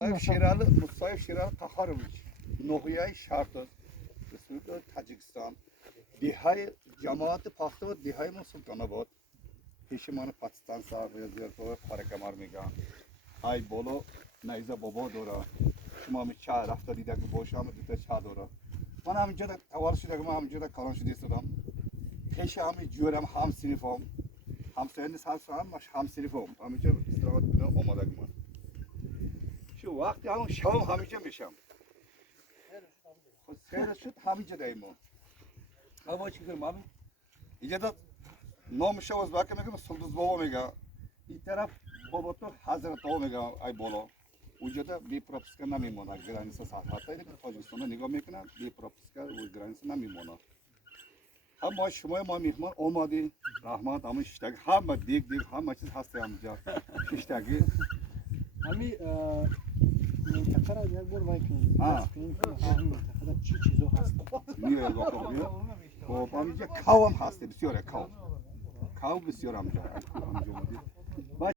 Mustafa Şiralı Taharoviç, Nohiyay Şartı, Respublika Tacikistan, Dihay Cemaati Paxta ve Dihay Sultanabad, Peşimanı Pakistan sahibi yazıyor, Parakamar Mega, Ay Bolo, Nayza Baba Dora, Şumami Çağ, Rafta Didak, Boşamı Dita Çağ Dora. Bana amcada tavalı şudak, ama amcada kalan şu desadam. Peşami Cürem Ham Sinifom, Ham Sehenis Ham Sinifom, amca istirahat bina olmadak mı? Şu vakti همون شام همیشه میشم خود سیر شد همیشه دایمو اما چی کنم همین اینجا دا نام شو از باکه میگم سلطز بابا میگه این طرف بابا تو حضرت بابا میگه ای بالا اونجا دا بی پروپسکا نمیمونه گرانیسا ساعت هایی که تاجیکستان نگاه میکنم بی پروپسکا و گرانیسا نمیمونه هم ما شما ما میهمان اومدی رحمت همون شیشتگی همه دیگ همه چیز هستی همونجا شیشتگی همین منطقه را یک بار وای کنید بس کنیم که همین منطقه چی چیزا هست میره واقعا میره خب همینجا کاو هم هسته بسیاره کاو بسیار همونجا با